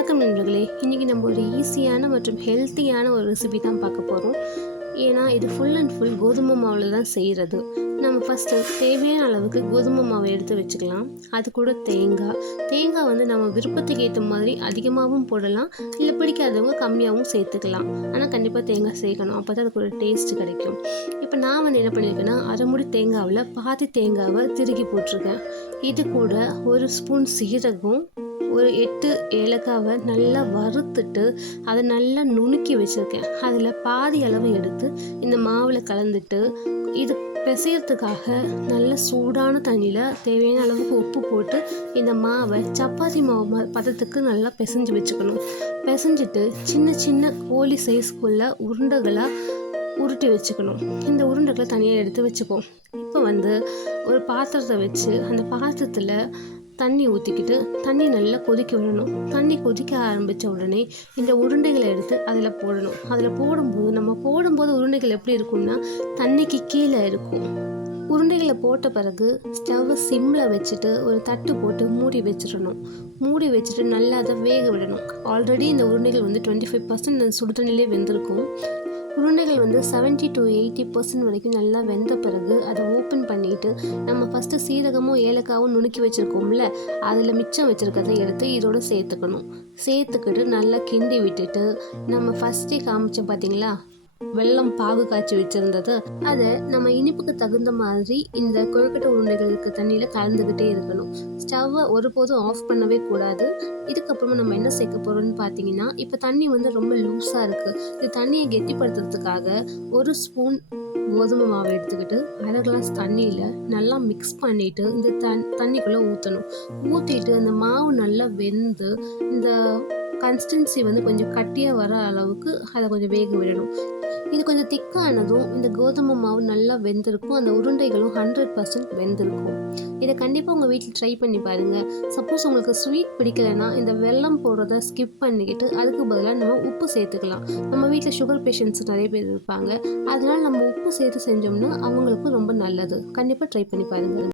வணக்கம் நண்பர்களே. இன்றைக்கி நம்ம ஒரு ஈஸியான மற்றும் ஹெல்த்தியான ஒரு ரெசிபி தான் பார்க்க போகிறோம் ஏன்னா இது ஃபுல் அண்ட் ஃபுல் கோதுமை மாவில் தான் செய்கிறது நம்ம ஃபஸ்ட்டு தேவையான அளவுக்கு கோதுமை மாவை எடுத்து வச்சுக்கலாம். அது கூட தேங்காய். தேங்காய் வந்து நம்ம விருப்பத்துக்கு ஏற்ற மாதிரி அதிகமாகவும் போடலாம். இல்லை பிடிக்காதவங்க கம்மியாகவும் சேர்த்துக்கலாம். ஆனால் கண்டிப்பாக தேங்காய் சேர்க்கணும். அப்போ தான் அதுக்கு ஒரு டேஸ்ட் கிடைக்கும். இப்போ நான் வந்து என்ன பண்ணியிருக்கேன்னா அரைமுடி தேங்காவில் பாதி தேங்காவை திருகி போட்டிருக்கேன். இது கூட ஒரு ஸ்பூன் சீரகம் ஒரு எட்டு ஏலக்காவை நல்லா வறுத்துட்டு அதை நல்லா நுணுக்கி வச்சுருக்கேன். அதில் பாதி அளவு எடுத்து இந்த மாவில் கலந்துட்டு இது பிசையறதுக்காக நல்ல சூடான தண்ணியில் தேவையான அளவுக்கு உப்பு போட்டு இந்த மாவை சப்பாத்தி மாவு மா பதத்துக்கு நல்லா பிசைஞ்சு வச்சுக்கணும். பிசைஞ்சிட்டு சின்ன சின்ன கோழி சைஸ்க்குள்ள உருண்டைகளாக உருட்டி வச்சுக்கணும். இந்த உருண்டைகளை தனியாக எடுத்து வச்சுப்போம். இப்போ வந்து ஒரு பாத்திரத்தை வச்சு அந்த பாத்திரத்தில் தண்ணி ஊற்றிக்கிட்டு தண்ணி நல்லா கொதிக்க விடணும். தண்ணி கொதிக்க ஆரம்பித்த உடனே இந்த உருண்டைகளை எடுத்து அதில் போடணும். அதில் போடும்போது நம்ம போடும்போது உருண்டைகள் எப்படி இருக்கும்னா தண்ணிக்கு கீழே இருக்கும். உருண்டைகளை போட்ட பிறகு ஸ்டவ்வை சிம்மில் வச்சுட்டு ஒரு தட்டு போட்டு மூடி வச்சிடணும். மூடி வச்சுட்டு நல்லா அதை வேக விடணும். ஆல்ரெடி இந்த உருண்டைகள் வந்து டுவெண்ட்டி ஃபைவ் பர்சன்ட் சுடு வெந்திருக்கும். உருண்டைகள் வந்து செவன்ட்டி டு எயிட்டி பர்சன்ட் வரைக்கும் நல்லா வெந்த பிறகு அதை ஓப்பன் பண்ணிவிட்டு நம்ம ஃபஸ்ட்டு சீரகமும் ஏலக்காவும் நுணுக்கி வச்சுருக்கோம்ல அதில் மிச்சம் வச்சுருக்கதை எடுத்து இதோட சேர்த்துக்கணும். சேர்த்துக்கிட்டு நல்லா கிண்டி விட்டுட்டு நம்ம ஃபஸ்ட்டே காமிச்சோம் பார்த்தீங்களா வெள்ளம் பாகு காய்ச்சி வச்சுருந்தது. அதை நம்ம இனிப்புக்கு தகுந்த மாதிரி இந்த கொழுக்கட்டை உருண்டைகளுக்கு தண்ணியில் கலந்துக்கிட்டே இருக்கணும். ஸ்டவ்வை ஒருபோதும் ஆஃப் பண்ணவே கூடாது. இதுக்கப்புறமா நம்ம என்ன சேர்க்க போகிறோம்னு பார்த்தீங்கன்னா இப்போ தண்ணி வந்து ரொம்ப லூஸாக இருக்குது இது தண்ணியை கெட்டிப்படுத்துறதுக்காக ஒரு ஸ்பூன் கோதுமை மாவை எடுத்துக்கிட்டு அரை கிளாஸ் தண்ணியில் நல்லா மிக்ஸ் பண்ணிவிட்டு இந்த தண் தண்ணிக்குள்ளே ஊற்றணும் ஊற்றிட்டு அந்த மாவு நல்லா வெந்து இந்த கன்சிஸ்டன்சி வந்து கொஞ்சம் கட்டியாக வர அளவுக்கு அதை கொஞ்சம் வேக விடணும். இது கொஞ்சம் திக்கானதும் இந்த கோதுமை மாவு நல்லா வெந்திருக்கும் அந்த உருண்டைகளும் ஹண்ட்ரட் பர்சன்ட் வெந்திருக்கும். இதை கண்டிப்பாக உங்கள் வீட்டில் ட்ரை பண்ணி பாருங்கள் சப்போஸ் உங்களுக்கு ஸ்வீட் பிடிக்கலைன்னா இந்த வெல்லம் போடுறத ஸ்கிப் பண்ணிக்கிட்டு அதுக்கு பதிலாக நம்ம உப்பு சேர்த்துக்கலாம். நம்ம வீட்டில் சுகர் பேஷண்ட்ஸ் நிறைய பேர் இருப்பாங்க. அதனால் நம்ம உப்பு சேர்த்து செஞ்சோம்னா அவங்களுக்கும் ரொம்ப நல்லது. கண்டிப்பாக ட்ரை பண்ணி பாருங்கள்